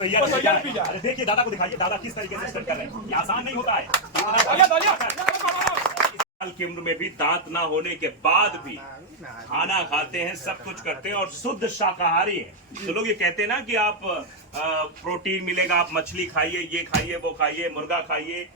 अरे देखिए दादा को दिखाइए, दादा किस तरीके से स्टंट कर रहे हैं। ये आसान नहीं होता है। साल की उम्र में भी दांत ना होने के बाद भी खाना खाते हैं, सब कुछ करते हैं और शुद्ध शाकाहारी हैं। तो लोग ये कहते हैं ना कि आप प्रोटीन मिलेगा, आप मछली खाइए, ये खाइए, वो खाइए, मुर्गा खाइए।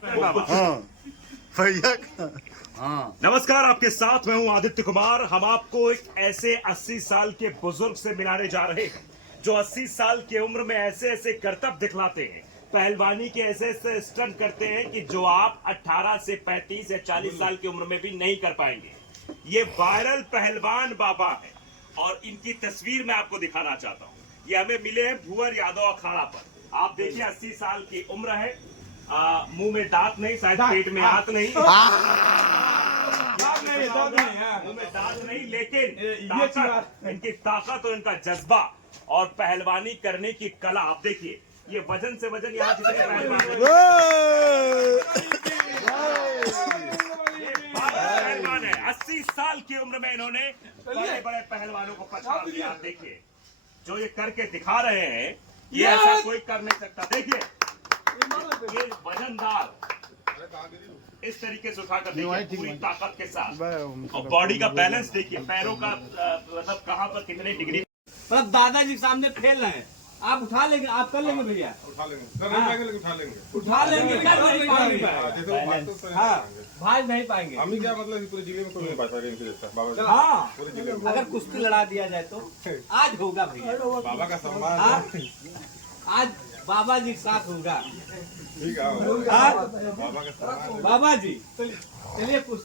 नमस्कार, आपके साथ मैं हूं आदित्य कुमार। हम आपको एक ऐसे 80 साल के बुजुर्ग से मिलाने जा रहे हैं जो 80 साल की उम्र में ऐसे ऐसे करतब दिखलाते हैं, पहलवानी के ऐसे ऐसे स्टंट करते हैं कि जो आप 18 से 35 या 40 साल की उम्र में भी नहीं कर पाएंगे। ये वायरल पहलवान बाबा है और इनकी तस्वीर मैं आपको दिखाना चाहता हूँ। ये हमें मिले हैं भुवर यादव अखाड़ा पर। आप देखिए 80 साल की उम्र है, मुंह में दांत नहीं, शायद पेट में हाथ नहीं, मुंह में दांत नहीं, लेकिन ताकत, इनकी ताकत और इनका जज्बा और पहलवानी करने की कला आप देखिए। ये वजन से वजन यहाँ जितने पहलवान है, 80 साल की उम्र में इन्होंने बड़े बड़े पहलवानों को पछाड़ दिया। आप देखिए जो ये करके दिखा रहे हैं, ये ऐसा कोई कर नहीं सकता। देखिए ये वजनदार इस तरीके से उठाकर देखिए पूरी ताकत के साथ, और बॉडी का बैलेंस देखिए, पैरों का मतलब कहाँ पर कितने डिग्री। मतलब दादाजी सामने फेल रहे हैं, आप उठा लेंगे, आप कर लेंगे भैया, उठा लेंगे, कर नहीं पाएंगे लेकिन उठा लेंगे, उठा लेंगे, कर नहीं पाएंगे, जैसे वो भाग तो हाँ भाग नहीं पाएंगे। हम ही क्या मतलब पूरे जिले में कोई नहीं भाग पाएगा इनके जैसा बाबा। हाँ पूरे जिले में अगर कुश्ती लड़ा दिया जाए तो आज होगा भैया, बाबा का सम्मान हाँ? आज बाबा जी साथ होगा। ठीक है, हाँ? बाबा का सम्मान। बाबा जी चलिए कुश्ती